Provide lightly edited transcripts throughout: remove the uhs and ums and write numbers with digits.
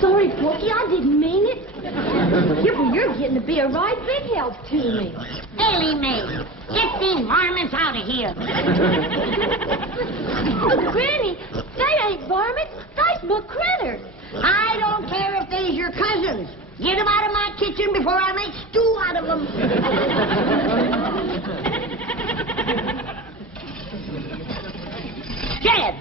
Sorry, Porky, I didn't mean it. You're getting to be a right big help to me. Elly May, get these varmints out of here. Oh, Granny, they ain't varmints. They's my critters. I don't care if they's your cousins. Get them out of my kitchen before I make stew out of them. Jed,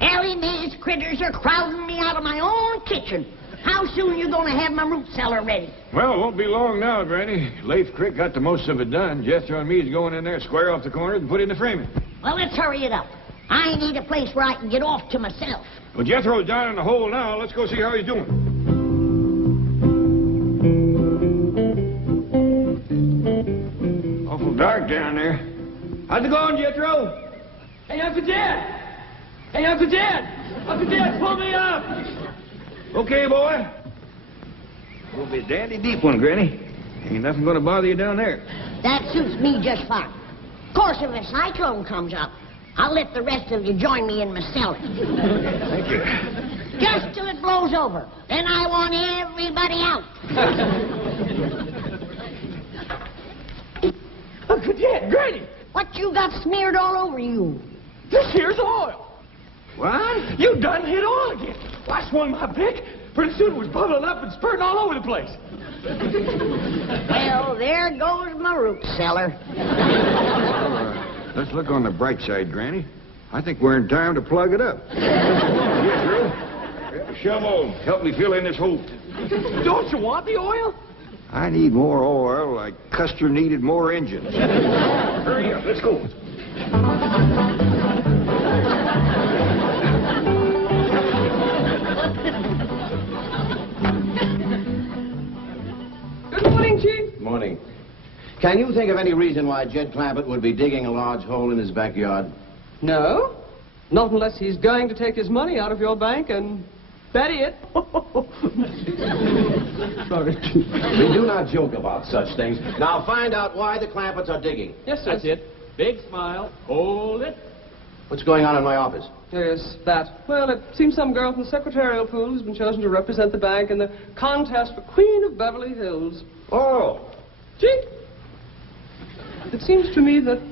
Elly May's critters are crowding me out of my own kitchen. How soon you gonna have my root cellar ready? Well, it won't be long now, Granny. Leif Crick got the most of it done. Jethro and me's going in there, square off the corners, and put in the framing. Well, let's hurry it up. I need a place where I can get off to myself. Well, Jethro's down in the hole now. Let's go see how he's doing. Awful dark down there. How's it going, Jethro? Hey, Uncle Dad! Hey, Uncle Dad! Uncle Dad, pull me up! Okay, boy. We'll be a dandy deep one, Granny. Ain't nothing gonna bother you down there. That suits me just fine. Of course, if a cyclone comes up, I'll let the rest of you join me in my cellar. Thank you. Just till it blows over. Then I want everybody out. Uncle Dad, Granny! What you got smeared all over you? This here's oil. What? You done hit oil again. Well, I swung my pick. Pretty soon it was bubbling up and spurting all over the place. Well, there goes my root cellar. Let's look on the bright side, Granny. I think we're in time to plug it up. Jethro, shovel, help me fill in this hole. Don't you want the oil? I need more oil like Custer needed more engines. Hurry up, let's go. Good morning, Chief. Morning. Can you think of any reason why Jed Clampett would be digging a large hole in his backyard? No. Not unless he's going to take his money out of your bank and bury it. Sorry, Chief. We do not joke about such things. Now find out why the Clampetts are digging. Yes, sir. That's it. Big smile. Hold it. What's going on in my office? Yes, that. Well, it seems some girl from the secretarial pool has been chosen to represent the bank in the contest for Queen of Beverly Hills. Oh. Gee, it seems to me that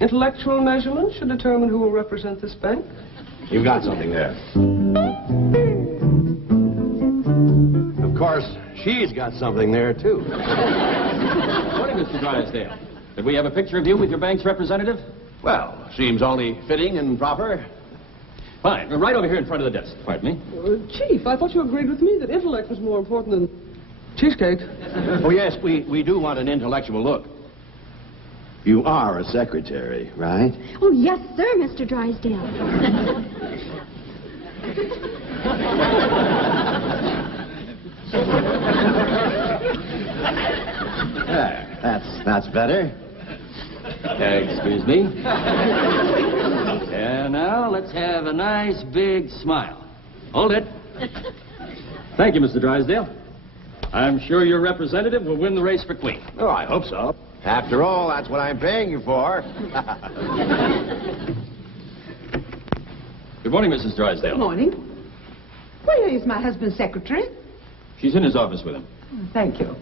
intellectual measurement should determine who will represent this bank. You've got something there. Of course, she's got something there, too. Morning, Mr. Drysdale. Did we have a picture of you with your bank's representative? Well, seems only fitting and proper. Fine. Right over here in front of the desk. Pardon me. Chief, I thought you agreed with me that intellect was more important than cheesecake. Oh, yes, we do want an intellectual look. You are a secretary, right? Oh, yes, sir, Mr. Drysdale. That's better. Excuse me. And now let's have a nice big smile. Hold it. Thank you, Mr. Drysdale. I'm sure your representative will win the race for Queen. Oh, I hope so. After all, that's what I'm paying you for. Good morning, Mrs. Drysdale. Good morning. Where is my husband's secretary? She's in his office with him. Thank you.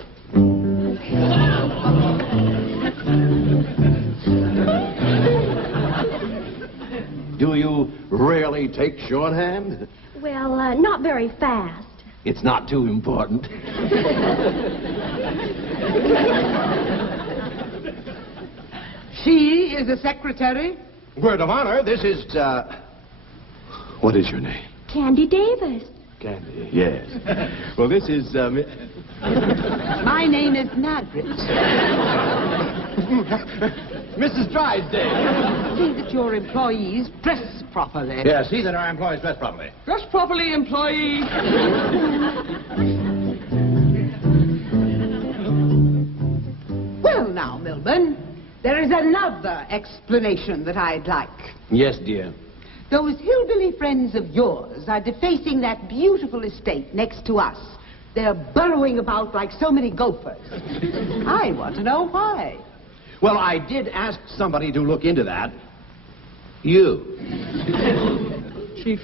Do you really take shorthand? Well, not very fast. It's not too important. She is a secretary? Word of honor, this is, what is your name? Candy Davis. Candy, yes. Well, this is, My name is Margaret. Mrs. Drysdale. See that your employees dress properly. Yeah, see that our employees dress properly. Dress properly, employee. Well, now, Milburn, there is another explanation that I'd like. Yes, dear. Those hillbilly friends of yours are defacing that beautiful estate next to us. They're burrowing about like so many gophers. I want to know why. Well, I did ask somebody to look into that. You. Chief,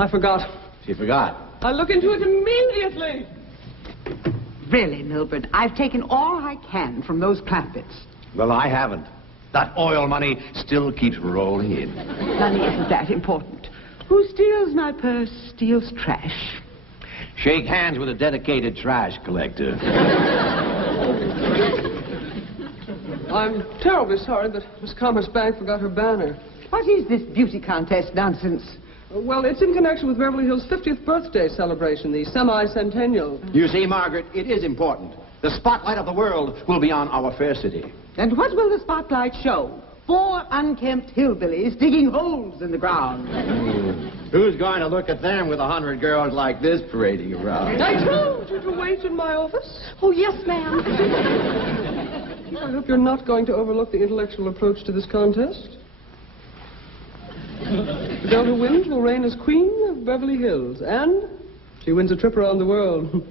I forgot. She forgot. I'll look into it immediately. Really, Milburn, I've taken all I can from those Clampetts. Well, I haven't. That oil money still keeps rolling in. Money isn't that important. Who steals my purse steals trash. Shake hands with a dedicated trash collector. I'm terribly sorry, but Miss Commerce Bank forgot her banner. What is this beauty contest nonsense? Well, it's in connection with Beverly Hills' 50th birthday celebration, the semi-centennial. You see, Margaret, it is important. The spotlight of the world will be on our fair city. And what will the spotlight show? 4 unkempt hillbillies digging holes in the ground. Who's going to look at them with 100 girls like this parading around? I told you to wait in my office. Oh, yes, ma'am. I hope you're not going to overlook the intellectual approach to this contest. The girl who wins will reign as queen of Beverly Hills, and she wins a trip around the world.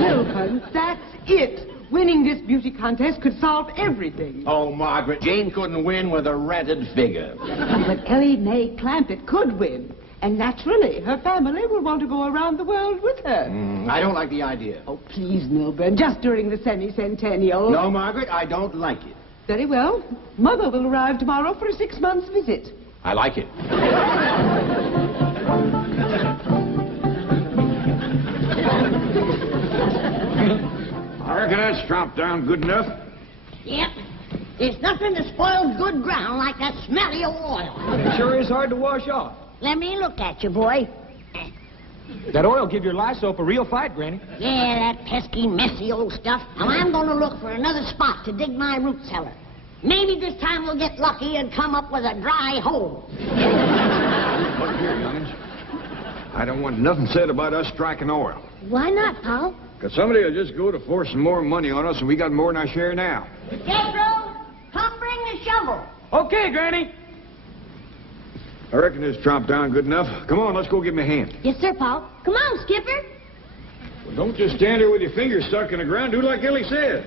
Milburn, that's it. Winning this beauty contest could solve everything. Oh, Margaret, Jane couldn't win with a rented figure. But Elly May Clampett could win. And naturally, her family will want to go around the world with her. I don't like the idea. Oh, please, Milburn, just during the semi-centennial. No, Margaret, I don't like it. Very well. Mother will arrive tomorrow for a 6-month visit. I like it. I reckon that's chopped down good enough. Yep. There's nothing that spoils good ground like that smelly oil. It sure is hard to wash off. Let me look at you, boy. That oil give your lye soap a real fight, Granny. Yeah, that pesky, messy old stuff. Now, I'm going to look for another spot to dig my root cellar. Maybe this time we'll get lucky and come up with a dry hole. Look here, youngins. I don't want nothing said about us striking oil. Why not, Paul? Because somebody will just go to force some more money on us, and we got more than our share now. Jethro, come bring the shovel. Okay, Granny. I reckon it's chopped down good enough. Come on, let's go give him a hand. Yes, sir, Paul. Come on, Skipper. Well, don't just stand there with your fingers stuck in the ground. Do like Elly said.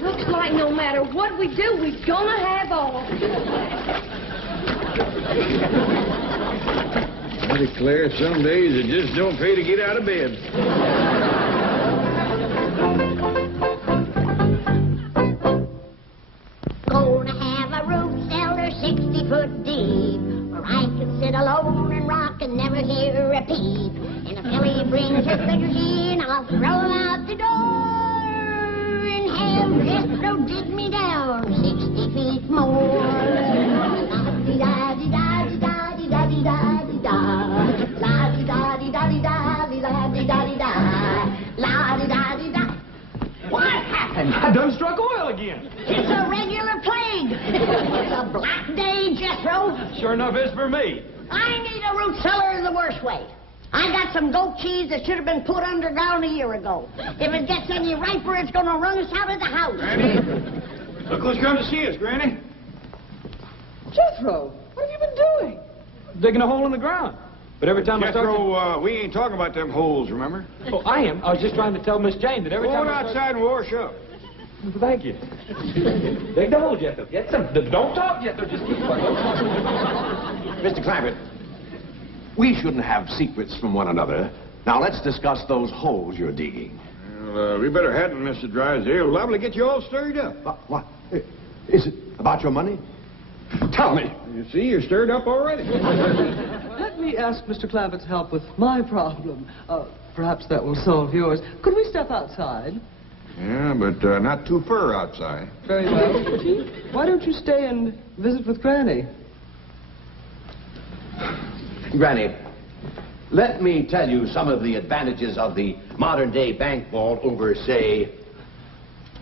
Looks like no matter what we do, we're gonna have oil. I declare, some days it just don't pay to get out of bed. Gonna have a root cellar 60 foot deep, where I can sit alone and rock and never hear a peep. And if Elly brings her critters in, I'll throw them out the door and have Jethro dig me down 60 feet more. La-di-da-di-da-di-da-di-da-di-da-di-da. La-di-da-di-da-di-da-di-da-di-da-di-da. La-di-da-di-da. What happened? I done struck oil again. It's a regular plague. It's a black day, Jethro. Sure enough, it's for me. I need a root cellar the worst way. I got some goat cheese that should have been put underground a year ago. If it gets any riper, it's going to run us out of the house. Granny, look who's come to see us, Granny. Jethro, what have you been doing? Digging a hole in the ground. But every time I start... Jethro, we ain't talking about them holes, remember? Oh, I am. I was just trying to tell Miss Jane that every Go time on outside and wash up. Thank you. Dig the hole, Jethro. Get some... Don't talk, Jethro. Just keep quiet. Don't talk. Mr. Clampett, we shouldn't have secrets from one another. Now, let's discuss those holes you're digging. Well, we better hadn't, Mr. Drysdale. Liable to get you all stirred up. What? Is it about your money? Tell me. You see, you're stirred up already. Let me ask Mr. Clampett's help with my problem. Perhaps that will solve yours. Could we step outside? Yeah, but not too far outside. Very well. Chief, why don't you stay and visit with Granny? Granny, let me tell you some of the advantages of the modern-day bank vault over, say,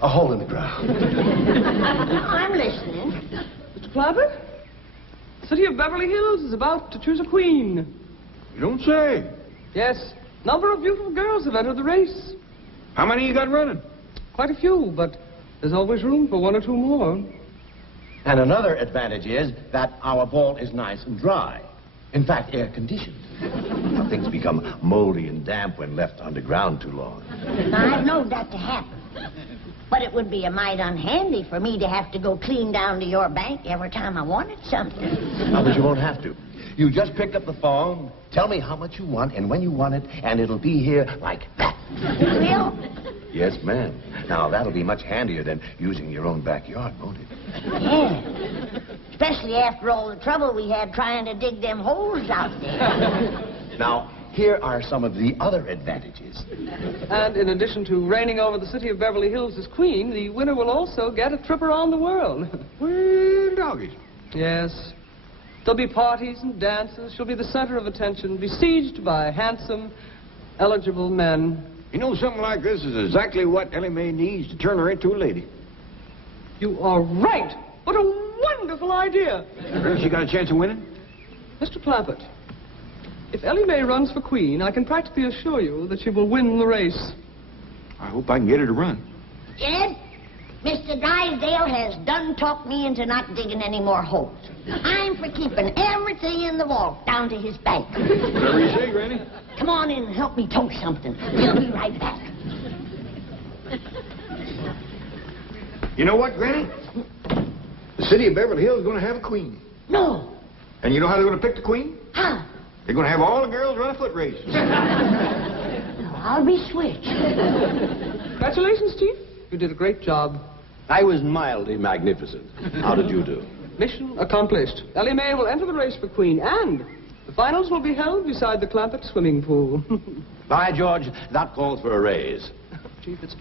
a hole in the ground. I'm listening. Mr. Clampett, the city of Beverly Hills is about to choose a queen. You don't say. Yes, a number of beautiful girls have entered the race. How many you got running? Quite a few, but there's always room for 1 or 2 more. And another advantage is that our vault is nice and dry. In fact, air-conditioned. Things become moldy and damp when left underground too long. I've known that to happen. But it would be a mite unhandy for me to have to go clean down to your bank every time I wanted something. Oh, but you won't have to. You just pick up the phone, tell me how much you want and when you want it, and it'll be here like that. Will? Yes, ma'am. Now, that'll be much handier than using your own backyard, won't it? Yeah. Especially after all the trouble we had trying to dig them holes out there. Now, here are some of the other advantages. And in addition to reigning over the city of Beverly Hills as queen, the winner will also get a trip around the world. Well, doggies. Yes. There'll be parties and dances. She'll be the center of attention, besieged by handsome, eligible men. You know, something like this is exactly what Elly May needs to turn her into a lady. You are right. What a wonderful idea. Well, she got a chance of winning? Mr. Clampett, if Elly May runs for queen, I can practically assure you that she will win the race. I hope I can get her to run. Jed, Mr. Drysdale has done talked me into not digging any more holes. I'm for keeping everything in the vault down to his bank. Whatever you say, Granny. Come on in and help me toast something. We'll be right back. You know what, Granny? The city of Beverly Hills is going to have a queen. No. And you know how they're going to pick the queen? How? They're going to have all the girls run a foot race. I'll be switched. Congratulations, Chief. You did a great job. I was mildly magnificent. How did you do? Mission accomplished. Elly May will enter the race for queen, and the finals will be held beside the Clampett swimming pool. By George, that calls for a raise. Chief, it's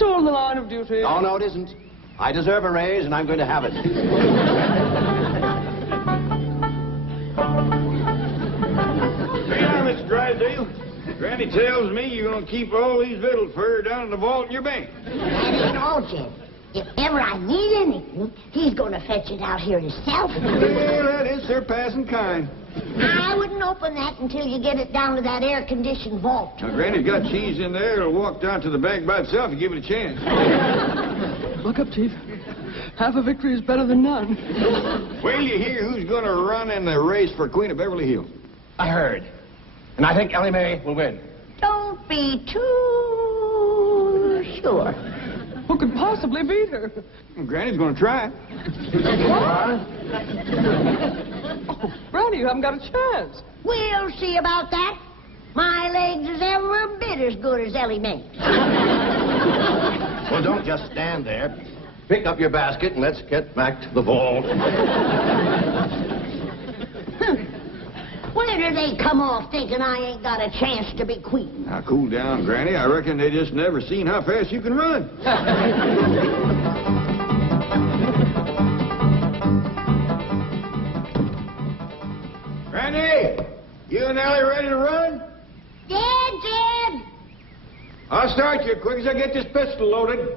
all in the line of duty. Oh, no, it isn't. I deserve a raise, and I'm going to have it. Hey, now, Mr. Drysdale. Granny tells me you're going to keep all these victuals for her down in the vault in your bank. That ain't all, Jed. If ever I need anything, he's going to fetch it out here himself. Well, that is surpassing kind. I wouldn't open that until you get it down to that air-conditioned vault. Now, Granny's got cheese in there. It'll walk down to the bank by itself if you give it a chance. Look up, Chief. Half a victory is better than none. Well, you hear who's going to run in the race for Queen of Beverly Hills? I heard. And I think Elly May will win. Don't be too sure. Who could possibly beat her? Well, Granny's going to try. Oh, Granny, you haven't got a chance. We'll see about that. My legs is every bit as good as Elly May. Well, don't just stand there. Pick up your basket and let's get back to the vault. Where do they come off thinking I ain't got a chance to be queen? Now, cool down, Granny. I reckon they just never seen how fast you can run. Granny, you and Elly ready to run? Jed! I'll start you as quick as I get this pistol loaded.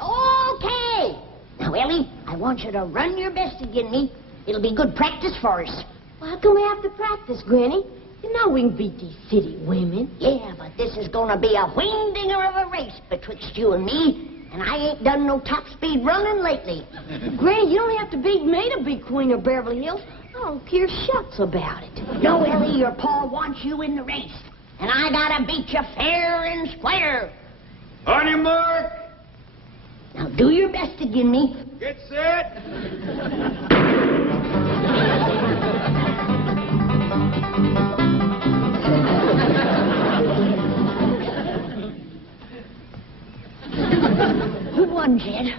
Okay. Now, Elly, I want you to run your best again me. It'll be good practice for us. Why can we have to practice, Granny? You know we can beat these city women. Yeah, but this is gonna be a wing-dinger of a race betwixt you and me, and I ain't done no top-speed running lately. Granny, you don't have to beat me to be Queen of Beverly Hills. I don't care shucks about it. No, Elly, your pa wants you in the race, and I gotta beat you fair and square. On your mark. Now, do your best again me. Get set. Who won, Jed?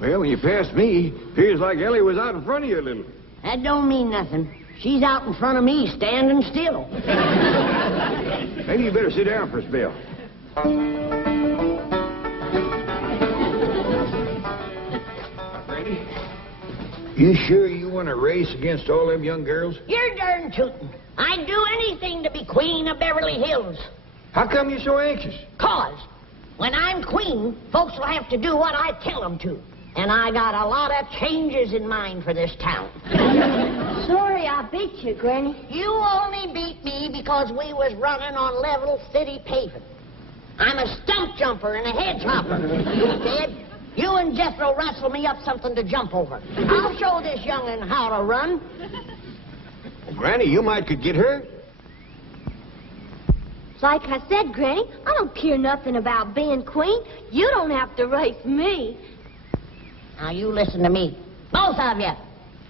Well, when you passed me, appears like Elly was out in front of you a little. That don't mean nothing. She's out in front of me, standing still. Maybe you better sit down for a spell. Randy, you sure you want to race against all them young girls? You're darn tootin'. I'd do anything to be Queen of Beverly Hills. How come you're so anxious? 'Cause when I'm queen, folks will have to do what I tell them to. And I got a lot of changes in mind for this town. Sorry I beat you, Granny. You only beat me because we was running on level city paving. I'm a stump jumper and a hedge hopper. Dad, you and Jethro wrestle me up something to jump over. I'll show this young'un how to run. Well, Granny, you might could get hurt. Like I said, Granny, I don't care nothing about being queen. You don't have to race me. Now, you listen to me. Both of you.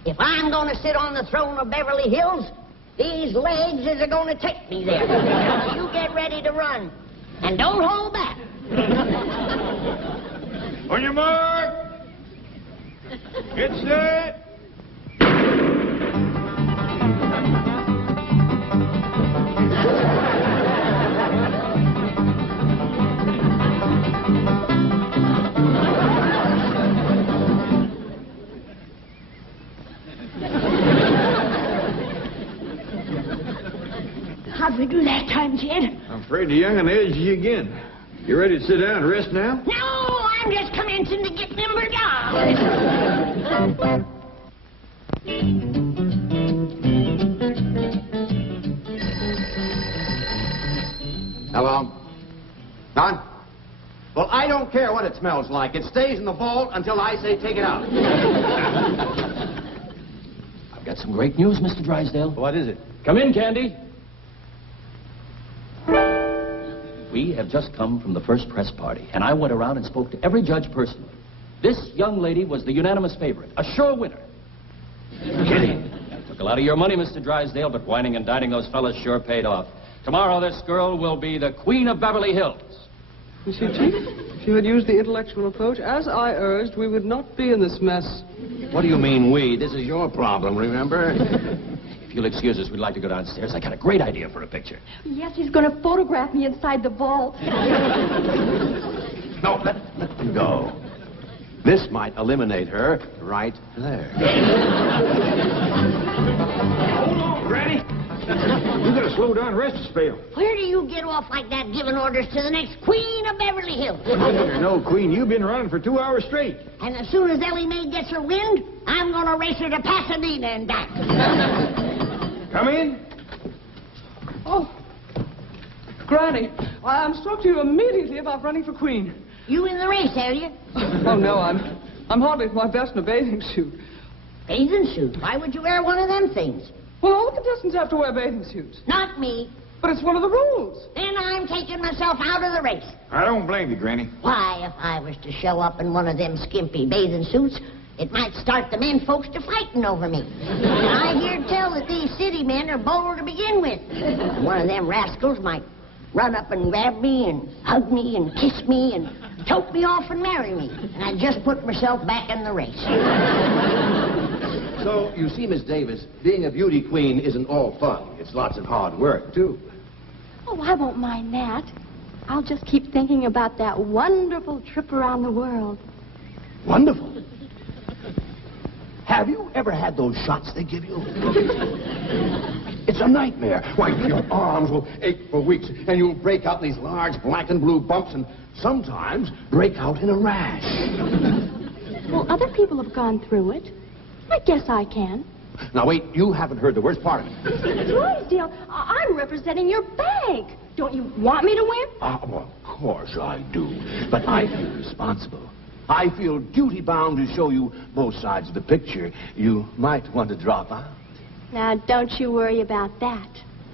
If I'm going to sit on the throne of Beverly Hills, these legs are going to take me there. Now, you get ready to run. And don't hold back. On your mark. Get set. How'd we do that time, Jed? I'm afraid the young'un edged you again. You ready to sit down and rest now? No, I'm just commencing to get nimber down. Hello? Don? Well, I don't care what it smells like. It stays in the vault until I say take it out. I've got some great news, Mr. Drysdale. What is it? Come in, Candy. We have just come from the first press party, and I went around and spoke to every judge personally. This young lady was the unanimous favorite, a sure winner. Kidding. Took a lot of your money, Mr. Drysdale, but whining and dining those fellas sure paid off. Tomorrow, this girl will be the queen of Beverly Hills. You see, Chief, if you had used the intellectual approach, as I urged, we would not be in this mess. What do you mean, we? This is your problem, remember? If you'll excuse us, we'd like to go downstairs. I got a great idea for a picture. Yes, he's going to photograph me inside the vault. No, let them go. This might eliminate her right there. Hold on, Granny. You gotta slow down and rest a spell. Where do you get off like that giving orders to the next queen of Beverly Hills? You're no queen. You've been running for 2 hours straight. And as soon as Elly May gets her wind, I'm going to race her to Pasadena and back. Come in. Oh, Granny, I'm to talk to you immediately about running for queen. You in the race, are you? Oh, no, I'm hardly at my best in a bathing suit. Bathing suit? Why would you wear one of them things? Well, all the contestants have to wear bathing suits. Not me. But it's one of the rules. Then I'm taking myself out of the race. I don't blame you, Granny. Why, if I was to show up in one of them skimpy bathing suits, it might start the men folks to fighting over me. And I hear tell that these city men are bold to begin with. And one of them rascals might run up and grab me and hug me and kiss me and tote me off and marry me. And I just put myself back in the race. So, you see, Miss Davis, being a beauty queen isn't all fun. It's lots of hard work, too. Oh, I won't mind that. I'll just keep thinking about that wonderful trip around the world. Wonderful. Have you ever had those shots they give you? It's a nightmare. Why, your arms will ache for weeks, and you'll break out in these large black and blue bumps, and sometimes break out in a rash. Well, other people have gone through it. I guess I can. Now, wait, you haven't heard the worst part of it. Mr. Drysdale, I'm representing your bank. Don't you want me to win? Well, of course I do. But I feel responsible. I feel duty-bound to show you both sides of the picture. You might want to drop out. Now, don't you worry about that.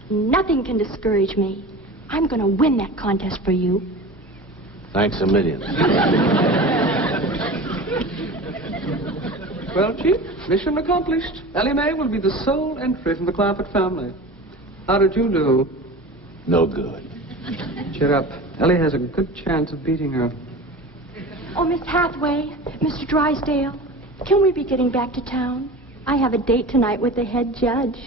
Nothing can discourage me. I'm going to win that contest for you. Thanks a million. Well, Chief, mission accomplished. Elly May will be the sole entry from the Clampett family. How did you do? No good. Cheer up. Elly has a good chance of beating her. Oh, Miss Hathaway, Mr. Drysdale, can we be getting back to town? I have a date tonight with the head judge.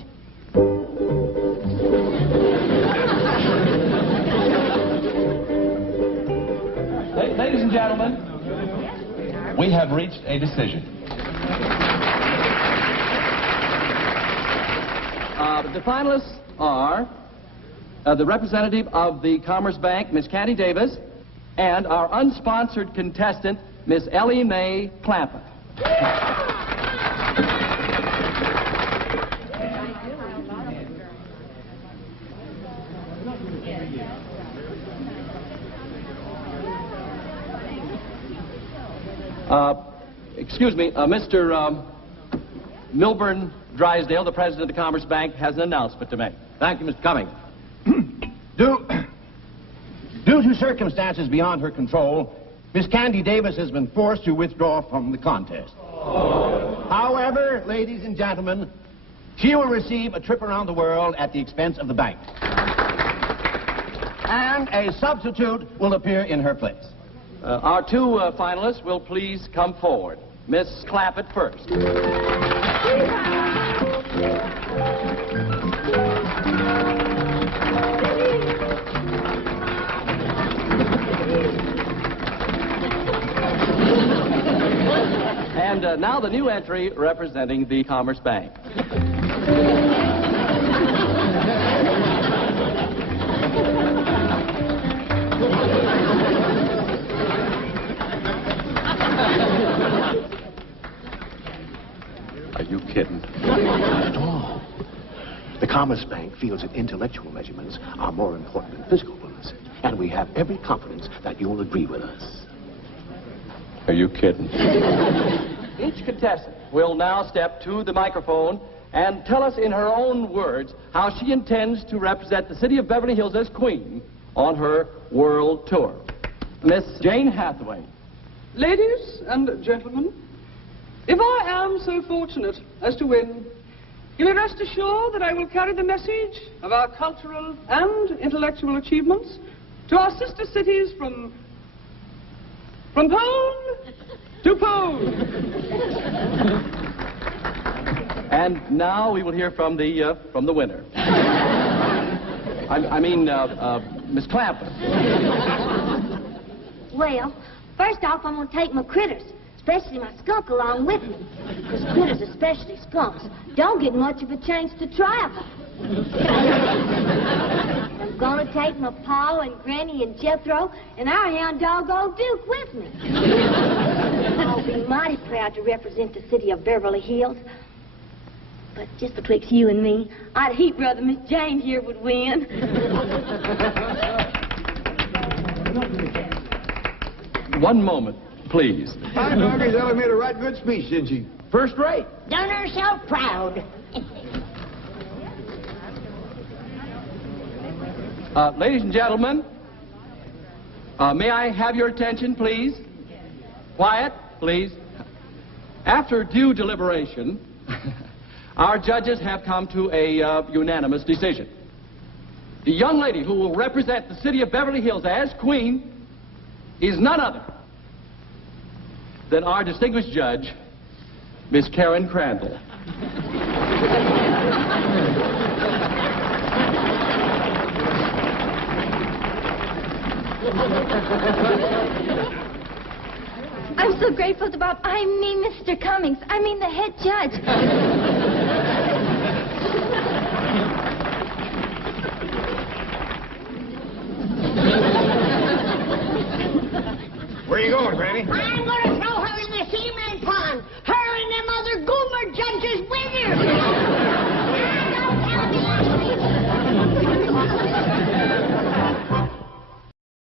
Ladies and gentlemen, we have reached a decision. The finalists are the representative of the Commerce Bank, Miss Candy Davis, and our unsponsored contestant, Miss Elly May Clampett. Excuse me, Mr. Milburn Drysdale, the president of the Commerce Bank, has an announcement to make. Thank you, Mr. Cumming. Due to circumstances beyond her control, Miss Candy Davis has been forced to withdraw from the contest. However, ladies and gentlemen, she will receive a trip around the world at the expense of the bank. And a substitute will appear in her place. Our two finalists will please come forward. Miss Clampett first. And now the new entry representing the Commerce Bank. Are you kidding? Not at all. The Commerce Bank feels that intellectual measurements are more important than physical ones. And we have every confidence that you'll agree with us. Are you kidding? Each contestant will now step to the microphone and tell us in her own words how she intends to represent the city of Beverly Hills as queen on her world tour. Miss Jane Hathaway. Ladies and gentlemen, if I am so fortunate as to win, you may rest assured that I will carry the message of our cultural and intellectual achievements to our sister cities from pole to pole. And now we will hear from the winner. I mean, Miss Clampett. Well, first off, I'm going to take my critters, especially my skunk, along with me. Because critters, especially skunks, don't get much of a chance to travel. I'm going to take my Pa and Granny and Jethro and our hound dog, Old Duke, with me. I'll be mighty proud to represent the city of Beverly Hills. But just betwixt you and me, I'd heap rather Miss Jane here would win. One moment, please. I doggies, Elly made a right good speech, didn't she? First rate. Done herself proud. Ladies and gentlemen, may I have your attention, please? Quiet, please. After due deliberation, our judges have come to a unanimous decision. The young lady who will represent the city of Beverly Hills as queen is none other than our distinguished judge, Miss Karen Crandall. I'm so grateful about, Mr. Cummings. I mean the head judge.